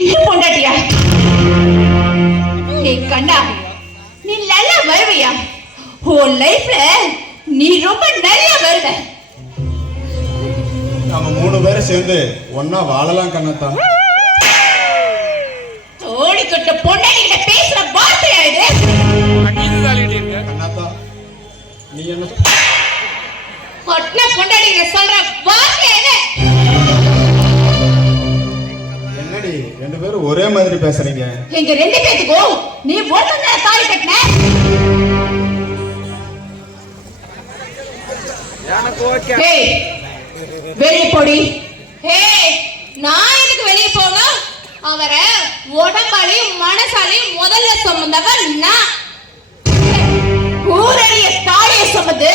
பொண்டாட்டியா? கண்ணா, நீ நல்லா வருவியா? உன் லைஃப்ல நீ ரொம்ப நல்லா வருவ. நம்ம 3 பேரும் சேர்ந்து ஒன்னா வாழலாம் கண்ணத்தா. தோடி கொட்ட பொண்டாட்டிகிட்ட பேசுற வார்த்தையா இது? கண்ணத்தா, நீ என்ன கொட்ட பொண்டாட்டிகிட்ட சொல்ற வார்த்தை என்ன? என்னடி 2 பேரும் ஒரே மாதிரி பேசுறீங்க? எங்க 2 பேத்துக்கும் நீ ஒருத்தங்க தாலி கட்டின. வெளியே போடி. நான் எதுக்கு வெளியே போகணும்? அவரை உடம்பாலையும் மனசாலையும் முதல்ல சுமந்தவன் நான். ஊரடிய தாலிய சுமந்து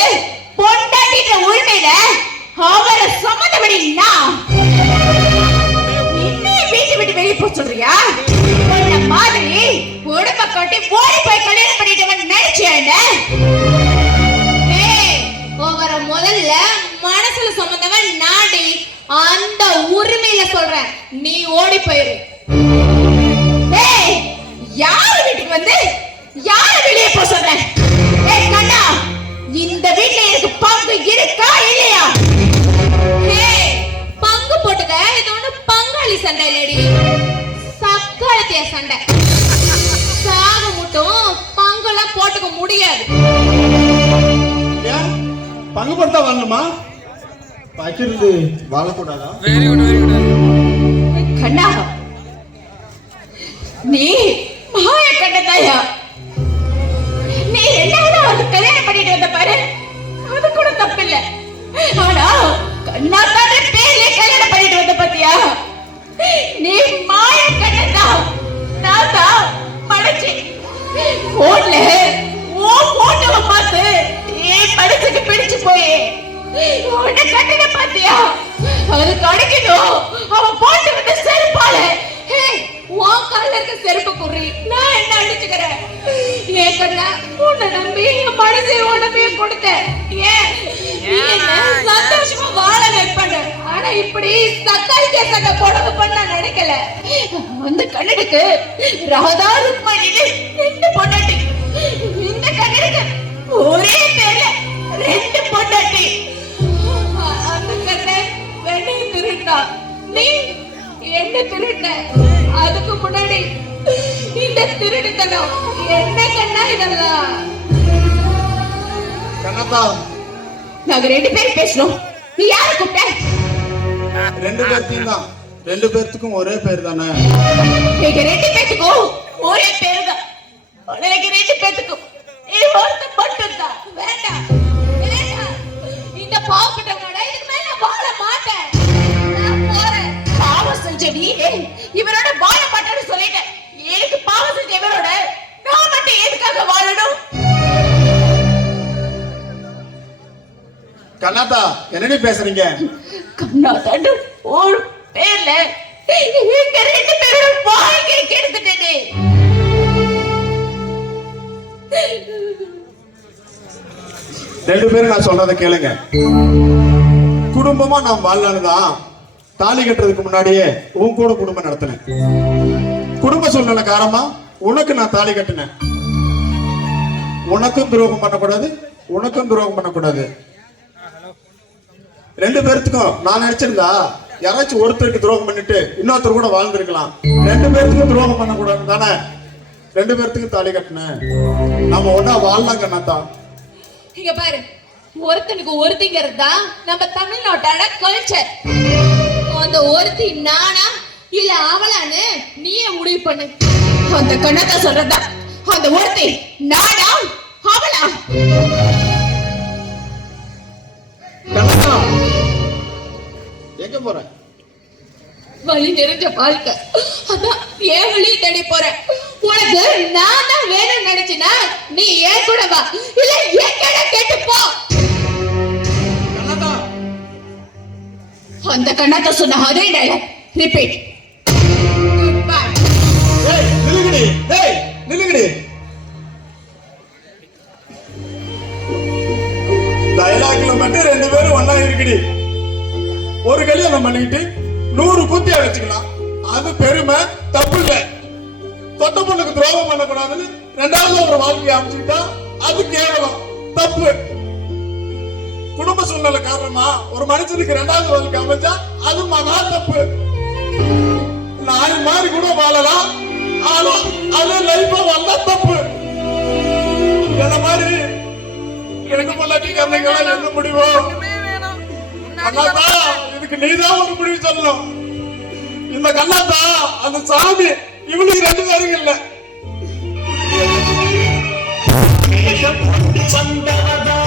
பொண்டாட்டிட்ட உரிமையில அவரை சுமந்தபடி நான். இன்னும் வீட்டு விட்டு வெளியே போக சொல்றியா? உன்ன மாதிரி உடம்ப கட்டி ஓடி போய் கல்யாணம் பண்ணிட்டவன் நினைச்சியா என்ன? அவரை முதல்ல மனசுல சுமந்தவன் நாடி. அந்த உரிமையில சொல்றேன், நீ ஓடி போயிரு. யாரு வீட்டுக்கு வந்து யாரு வெளியே போக சொல்றேன்? கண்ணா, இந்த வீட்டுல எனக்கு பங்கு இருக்கா இல்லையா? பங்கு போட்டுக்க. இது ஒண்ணு பங்காளி சண்டை இல்லடி, சக்காலத்திய சண்டை. சாக மட்டும் பங்கெல்லாம் போட்டுக்க முடியாது. பங்கு போட்டா வரணுமா? பாக்கிருந்து வாழக்கூடாதா? கண்ணா, நீ மாய கண்ணதாயா? நீ 2வது கல்யாணம் பண்ணிட்டு வந்த பாரு, அது கூட தப்பில்லை. ஆனா கண்ணா தானே பேர்ல கல்யாணம் பண்ணிட்டு வந்த பாத்தியா? நீ மாய கண்ணதா. நான் தான் படிச்சு போன்ல ஓ போட்டோவை பார்த்து படிச்சுட்டு பிடிச்சு போய் உன்னை கட்டின பாத்தியா? அது கிடைக்கணும். அவன் போட்டு வந்த செருப்பால உன் காலில் இருக்க செருப்பு குறி நான் என்ன அடிச்சுக்கிறேன்? ஏன் கண்ணா, உன்னை நம்பி என் மனசை உடம்பையே கொடுத்தேன். ஏன் சந்தோஷமா வாழ வைப்பேன். ஆனா இப்படி சக்காரிக்க சண்டை போடவு பண்ண நினைக்கல. அந்த கண்ணனுக்கு ராதா ருக்மணின்னு 2 பொண்டாட்டி. இந்த கண்ணனுக்கு ஒரே பேர்ல 2 பொண்டாட்டி. அந்த கண்ணன் வெண்ணை திருட்டா, நீ என்ன திருட்ட? அதுக்கு முன்னாடி இந்த திருடுத்தனம் என்ன கண்ணா இதெல்லாம்? கண்ணத்தா, நாங்க 2 பேரும் பேசணும். நீ யார கூப்பிட்ட? 2 பேர்த்தையும் தான். 2 பேர்த்துக்கும் ஒரே பேர் தானே? எங்க 2 பேத்துக்கும் ஒரே பேர் தான். உனக்கு 2 பேத்துக்கும் இது ஒருத்த மட்டும் தான். வேண்டாம் வேண்டாம், இந்த பாவப்பட்டவனோட இதுக்கு மேல நான் வாழ மாட்டேன். நான் போறேன். பாவம் செஞ்ச நீ இவரோட வாழ மாட்டேன்னு சொல்லிட்டேன். எனக்கு பாவம் செஞ்ச இவரோட நான் மட்டும் எதுக்காக வாழணும்? கண்ணாத்தா, என்னடி பேசுறீங்க? கண்ணாத்தாண்டு ஒரு பேர்ல எங்க 2 பேரோட வாழ்க்கையை கெடுத்துட்டேனே. ரெண்டு பேரும் நான் சொல்றதை கேளுங்க. குடும்பமா நான் வாழலான்னுதான் தாலி கட்டுறதுக்கு முன்னாடியே உன் கூட குடும்பம் நடத்தினேன். குடும்ப சூழ்நிலை காரணமா உனக்கு நான் தாலி கட்டினேன். உனக்கும் துரோகம் பண்ணக்கூடாது, உனக்கும் துரோகம் பண்ணக்கூடாது. 2 பேர்த்துக்கும் நான் நினைச்சிருந்தா யாராச்சும் ஒருத்தருக்கு துரோகம் பண்ணிட்டு இன்னொருத்தர் கூட வாழ்ந்துருக்கலாம். 2 பேர்த்துக்கும் துரோகம் பண்ணக்கூடாது தானே 2 பேர்த்துக்கும் தாலி கட்டினேன். நம்ம ஒன்னா வாழலாம் கண்ணாத்தா. இங்க பாரு, ஒருத்தனுக்கு ஒருத்திங்கிறது தான் நம்ம தமிழ்நாட்டோட கல்ச்சர். அந்த ஒருத்தி நானா இல்ல அவளான்னு நீயே முடிவு பண்ணு. அந்த கண்ணாத்தா சொல்றதா அந்த ஒருத்தி நானா அவளா? கண்ணாத்தா, எங்க போற? வழி நிறைஞ்ச வாழ்க்கை, அதான் ஏன் வழியை தேடி போறேன். உனக்கு நான் தான் வேணும்னு நினைச்சினா நீ ஏன் கூட வா, இல்ல என் கடை கேட்டு போ. அந்த கண்ணாத்தா சொன்ன அதே டயலாக் ரிப்பீட். நிலுங்கடி, நிலுங்கடி. டயலாக்ல மட்டும் 2 பேரும் ஒண்ணா இருக்குடி. ஒரு கல்யாணம் பண்ணிக்கிட்டு 100 குத்தியா வச்சுக்கலாம். அது பெருமை, தப்பு இல்ல. தொட்ட பொண்ணுக்கு துரோகம் பண்ணக்கூடாதுன்னு ரெண்டாவது ஒரு வாழ்க்கையை அமைச்சுக்கிட்டா அது கேவலம், தப்பு. குடும்ப சூழ்நிலை காரணமா ஒரு மனுஷனுக்கு ரெண்டாவது வாழ்க்கை அமைச்சா அது மகா தப்பு. நாய் மாதிரி கூட வாழலாம், ஆனா அது லைஃபா வந்தா தப்பு. என்ன மாதிரி எனக்கு பொள்ளாட்டி கதைகள் என்ன முடிவோ கண்ணாத்தா, இதுக்கு நீதான் ஒரு முடிவு சொல்லணும். இந்த கண்ணாத்தா அந்த சாமி இவனுக்கு 2 பேரும் இல்ல.